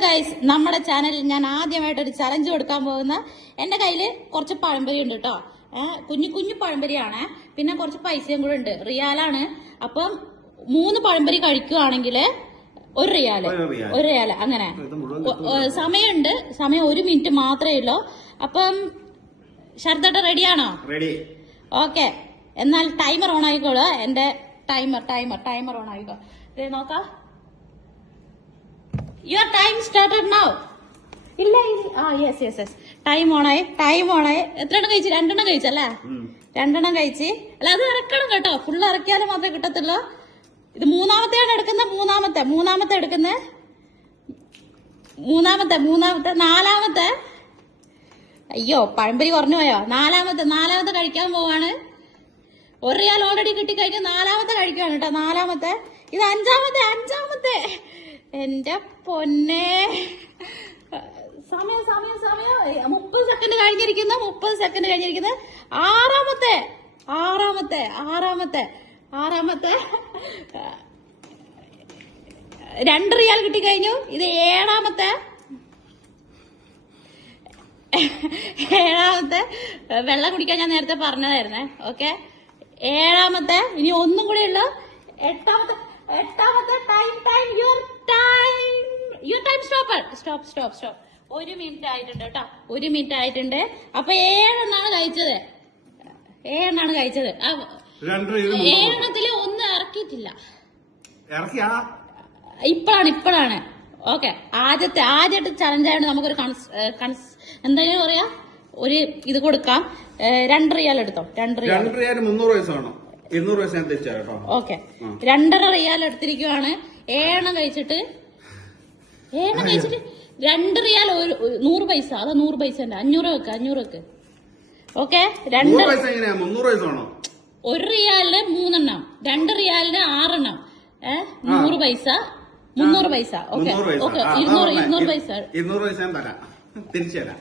Guys നമ്മുടെ ചാനലിൽ ഞാൻ ആദ്യമായിട്ട് ഒരു ചലഞ്ച് കൊടുക്കാൻ പോകുന്ന എന്റെ കയ്യിൽ കുറച്ച് പഴംപൊരി ഉണ്ട് കേട്ടോ കുഞ്ഞു കുഞ്ഞു പഴംപൊരിയാണ്. പിന്നെ കുറച്ച് പൈസയും കൂടെ ഉണ്ട്. റിയാലാണ്. അപ്പം മൂന്ന് പഴംപൊരി കഴിക്കുവാണെങ്കിൽ ഒരു റിയാൽ. ഒരു റിയാൽ. അങ്ങനെ. സമയമുണ്ട്. സമയം ഒരു മിനിറ്റ് മാത്രമേ ഉള്ളൂ. അപ്പം ഷർദട്ട റെഡിയാണോ? Ready okay. എന്നാൽ ടൈമർ ഓൺ ആയിക്കോളൂ. എന്റെ ടൈമർ ടൈമർ ടൈമർ ഓൺ ആയിക്കോ. നോക്കാം. യുവർ ടൈം സ്റ്റാർട്ടഡ് നൗ ഇല്ല ആ യെസ് യെസ് യെസ് ടൈം ഓണായി ടൈം ഓണായി എത്ര കഴിച്ചു? രണ്ടെണ്ണം കഴിച്ചല്ലേ രണ്ടെണ്ണം കഴിച്ച്. അല്ല അത് ഇറക്കണം കേട്ടോ. ഫുള്ള് ഇറക്കിയാലും മാത്രമേ കിട്ടത്തുള്ളൂ. ഇത് മൂന്നാമത്തെയാണ് എടുക്കുന്നത്. മൂന്നാമത്തെ മൂന്നാമത്തെ എടുക്കുന്നത് മൂന്നാമത്തെ മൂന്നാമത്തെ നാലാമത്തെ? അയ്യോ പഴംപൊരി കുറഞ്ഞു പോയോ? നാലാമത്തെ നാലാമത്തെ കഴിക്കാൻ പോവാണ്. ഒരു റിയാൽ ഓൾറെഡി കിട്ടിക്കഴിഞ്ഞു നാലാമത്തെ കഴിക്കുവാണ് കേട്ടോ നാലാമത്തെ. ഇത് അഞ്ചാമത്തെ അഞ്ചാമത്തെ. എന്റെ പൊന്നെ. സമയം സമയം സമയം. മുപ്പത് സെക്കൻഡ് കഴിഞ്ഞിരിക്കുന്നു മുപ്പത് സെക്കൻഡ് കഴിഞ്ഞിരിക്കുന്നു. ആറാമത്തെ ആറാമത്തെ ആറാമത്തെ ആറാമത്തെ. രണ്ട് റിയാൽ കിട്ടിക്കഴിഞ്ഞു. ഇത് ഏഴാമത്തെ. ഏഴാമത്തെ. വെള്ളം കുടിക്കാൻ ഞാൻ നേരത്തെ പറഞ്ഞതായിരുന്നേ. ഓക്കെ. ഏഴാമത്തെ. ഇനി ഒന്നും കൂടെ ഉള്ളു. എട്ടാമത്തെ എട്ടാമത്തെ സ്റ്റോപ്പ്. Stop stop stop. ഒരു മിനിറ്റ് ആയിട്ടുണ്ട് കേട്ടോ. ഒരു മിനിറ്റ് ആയിട്ടുണ്ട്. അപ്പൊ ഏഴെണ്ണാണ് കഴിച്ചത്. ഏഴെണ്ണാണ് കഴിച്ചത്. ഏഴെണ്ണത്തിൽ ഒന്ന് ഇറക്കിയിട്ടില്ല. ഇറക്കിയാ? ഇപ്പോഴാണ് ഇപ്പോഴാണ്. ഓക്കെ. ആദ്യത്തെ ആദ്യത്തെ ചലഞ്ച് ആയതുകൊണ്ട് നമുക്കൊരു കൺസ് കൺസ് എന്തായാലും പറയാ? ഒരു ഇത് കൊടുക്കാം. രണ്ട് റിയാൽ എടുത്തോ? രണ്ട് റിയാൽ. ഓക്കെ. രണ്ടര റിയാൽ എടുത്തിരിക്കുവാണ്. ഏഴെണ്ണം കഴിച്ചിട്ട് ഏഴെണ്ണം കഴിച്ചിട്ട് രണ്ട് റിയാൽ ഒരു നൂറ് പൈസ അതാ നൂറ് പൈസ ഉണ്ട് അഞ്ഞൂറ് വെക്ക് അഞ്ഞൂറ് വെക്ക്. ഓക്കെ? രണ്ട് ഒരു റിയാലിന് മൂന്നെണ്ണം രണ്ട് റിയാലിന് ആറെണ്ണം. ഏ? നൂറ് പൈസ മുന്നൂറ് പൈസ. ഓക്കെ ഓക്കെ ഇരുന്നൂറ് ഇരുന്നൂറ് പൈസ. ഇരുന്നൂറ് പൈസ തരാം. തിരിച്ചു തരാം.